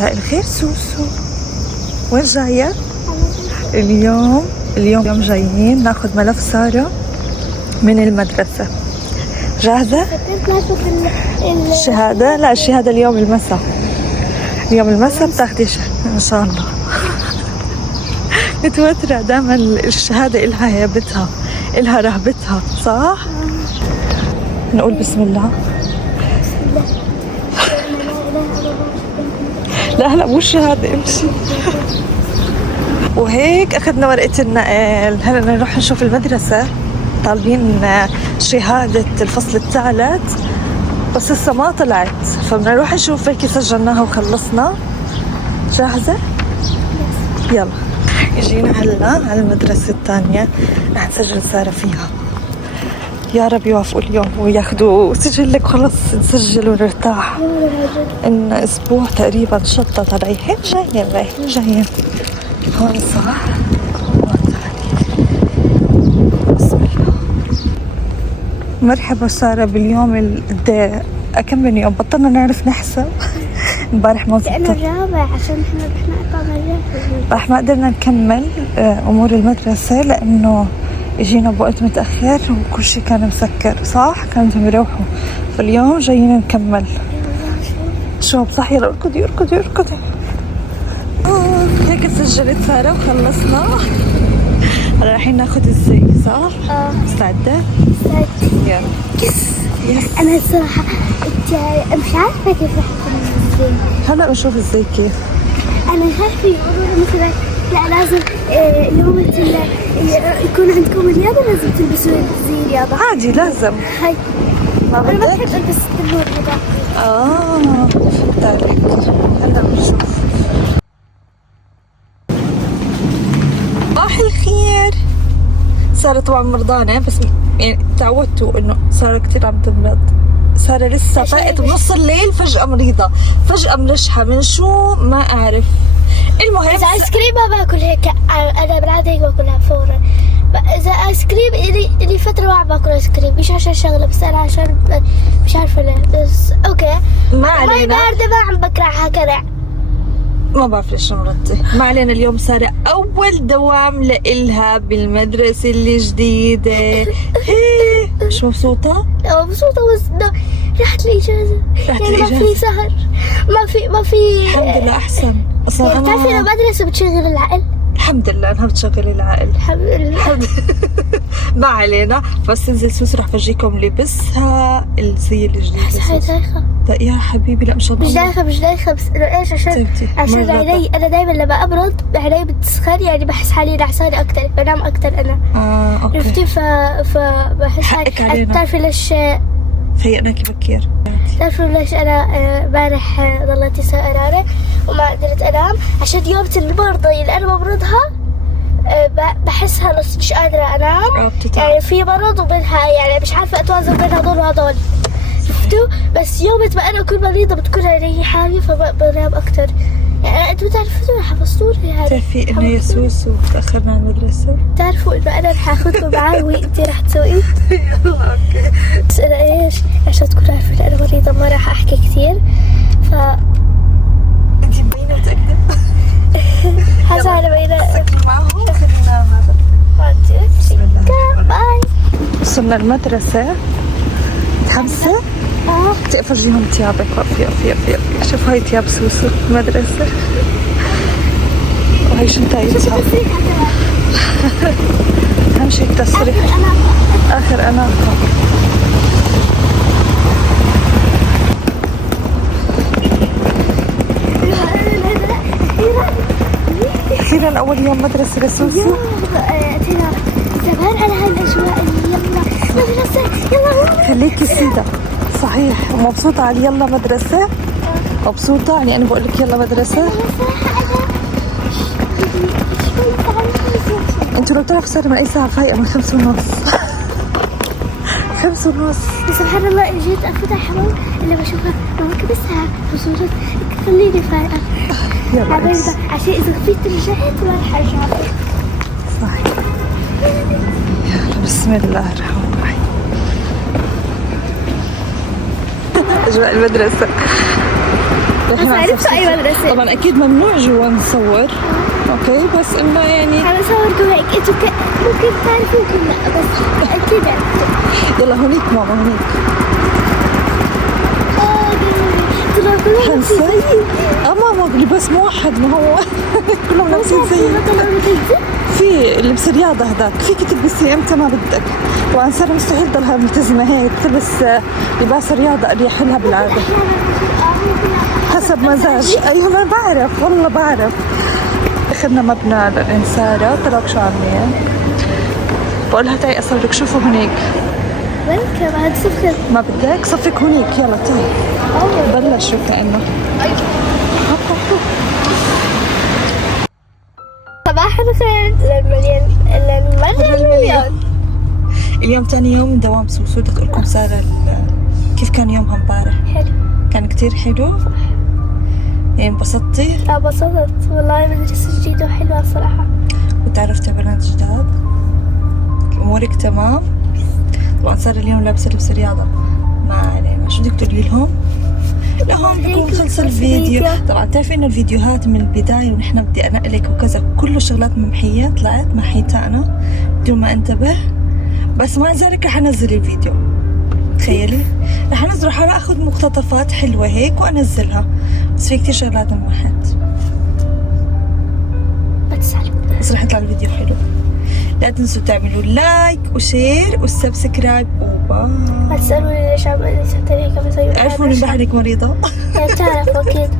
مساء الخير سوسو، وين جاية؟ اليوم جايين ناخذ ملف سارة من المدرسة. جاهزة؟ الشهادة؟ لا الشهادة اليوم المساء. اليوم المساء بتاخدي ان شاء الله. متوترة دائما، الشهادة إلها هيبتها، إلها رهبتها، صح؟ نقول بسم الله. لا هلا مو الشهادة، امشي. وهيك أخذنا ورقة النقل. هلا نروح نشوف المدرسة، طالبين شهادة الفصل الثالث بس لسه ما طلعت، فبدنا نروح نشوف هيك سجلناها وخلصنا. جاهزة؟ يلا. يجينا هلا على المدرسة الثانية رح نسجل سارة فيها. يا رب يوافقوا اليوم وياخذوا سجل لك، خلص نسجل ونرتاح. إن أسبوع تقريبا شطت. رايحين جايين هون صح؟ بسم الله. مرحبا سارة باليوم كم من يوم بطلنا نعرف نحسب. امبارح ما زبطت لأنه الرابع عشان احنا رحنا راح ما قدرنا نكمل أمور المدرسة لأنه اجينا بوقت متأخر وكل شيء كان مسكر، صح؟ كانوا يروحوا، فاليوم جايين نكمل. شو صح؟ يلا اركضي. هيك سجلت سارة وخلصنا. هلا رايحين ناخذ الزي، صح؟ مستعدة؟ يلا. يس. أنا الصراحة مش عارفة كيف رح أكون الزي. هلا نشوف الزي كيف. أنا مش عارفة يقولوا مثلا لا لازم اليوم يكون عندكم رياضة لازم تلبسوا زي رياضة. عادي لازم. هاي ما أنا ما بدك؟ بحب ألبس النور هذا. فهمت عليك. هلا بنشوف. صباح الخير. سارة طبعا مرضانة بس يعني تعودتوا انه سارة كتير عم تمرض. سارة لسه فاقت بنص الليل فجأة مريضة، فجأة منشحة من شو ما اعرف. المهم إذا آيس كريم ما باكل هيك، أنا بالعادة هيك باكلها فورا. إذا آيس كريم إلي فترة ما عم باكل آيس كريم، مش عشان شغلة بس أنا عشان مش عارفة ليه، بس أوكي. ما علينا. ماي باردة ما عم بكرهها كرع. ما بعرف ليش مرضتي. ما علينا. اليوم سارة أول دوام لإلها بالمدرسة الجديدة. مش مبسوطة؟ لا مبسوطة بس راحت الإجازة. يعني ما في سهر، ما في الحمد لله أحسن. أصلا يعني بتعرفي إنه المدرسة بتشغل العقل. الحمد لله انها بتشغل العقل. الحمد لله. ما علينا. بس انزل سوس رح فرجيكم لبسها الزي الجديد. هاي دايخة. يا حبيبي لا مش مش دايخة بس انه ايش عشان عيني انا دايما لما ابرد عيني بتسخن، يعني بحس حالي نعسانة اكثر، بنام اكثر انا. اوكي. عرفتي فبحس حالي. بتعرفي ليش فيقناكي بكير؟ بتعرفي ليش انا امبارح ضليتي سهرانة وما قدرت انام؟ عشان يومة المرضى اللي انا ببردها بحسها نص مش قادرة انام. يعني في مرض وبينها يعني مش عارفة اتوازن بين هذول وهذول. شفتوا؟ بس يوم ما انا اكون مريضة بتكون عيني حالي فبنام اكثر. يعني انتوا بتعرفوا حفظتوني هذا. بتعرفي انه يسوس وتاخرنا على المدرسة؟ بتعرفوا انه انا رح اخذكم معي وانتي رح تسوقي؟ يلا اوكي. بس انا ايش عشان تكونوا عارفين انا مريضة ما رح احكي كثير. انتي مبينة متأكدة؟ هذا انا بينا سكري معهم خلينا هذا. باي. وصلنا المدرسة 5. تقفزيهم ثيابك. وقفي. شوف هاي ثياب سوسو المدرسة، وهي شنطايتها. أهم شي التصريح. آخر أناقة. أخيرا أول يوم مدرسة لسوسو. أتينا زمان على هالأجواء. يلا مدرسة يلا. خليكي سيدة. صحيح. ومبسوطة على يلا مدرسة؟ مبسوطة؟ يعني أنا بقول لك يلا مدرسة؟ أنتوا لو بتعرفوا سارة من أي ساعة فايقة؟ من 5:30. 5:30. سبحان الله جيت أفتح حمام اللي بشوفها ماما كبسها بصورة خليني فايقة. يلا عشان إذا خفيت رجعت ما رح أرجع. صحيح. يلا بسم الله الرحمن الرحيم. أجواء المدرسة. بس عرفتوا أي مدرسة؟ طبعا اكيد ممنوع جوا نصور، اوكي، بس انه يعني أنا صوركم هيك، أنتوا ممكن تعرفوا ممكن لا، بس أكيد عرفتوا. يلا هونيك ماما هونيك طلعوا كلهم حنصير. ماما لباس موحد ما هو كلهم لابسين زي في لبس رياضة هذاك، فيك تلبسي امتى ما بدك. طبعا صار مستحيل ضلها ملتزمة هيك تلبس لباس رياضة اريح لها بالعادة حسب مزاج. ايوه ما بعرف والله بعرف. اخذنا مبنى للانسارة، طلعوا شو عاملين، بقولها تعي اصورك. شوفوا هنيك وين بعد صفر. ما بدك صفك هنيك، يلا تعي بلشوا كأنه. صباح الخير للمليون. اليوم تاني يوم من دوام سوسو. بدي لكم سارة كيف كان يومها امبارح؟ حلو. كان كتير حلو. يعني انبسطتي؟ انبسطت والله، مدرسة جديدة وحلوة صراحة. وتعرفتي على بنات جداد؟ امورك تمام؟ طبعا سارة اليوم لابسة لبس رياضة، ما علينا. شو بدك تقولي لهم؟ لا هون بكون خلص الفيديو. طبعا بتعرفي انه الفيديوهات من البداية ونحن بدي انقلك وكذا كله شغلات ممحية، طلعت محيتها انا بدون ما انتبه، بس مع ذلك رح انزل الفيديو. تخيلي رح انزل، رح اخذ مقتطفات حلوة هيك وانزلها، بس في كتير شغلات انمحت، بس رح يطلع الفيديو حلو. لا تنسوا تعملوا لايك وشير وسبسكرايب وباي. ما تسألوني ليش عم هيك بسوي. تعرفون امبارح انك مريضة؟ تعرف اكيد.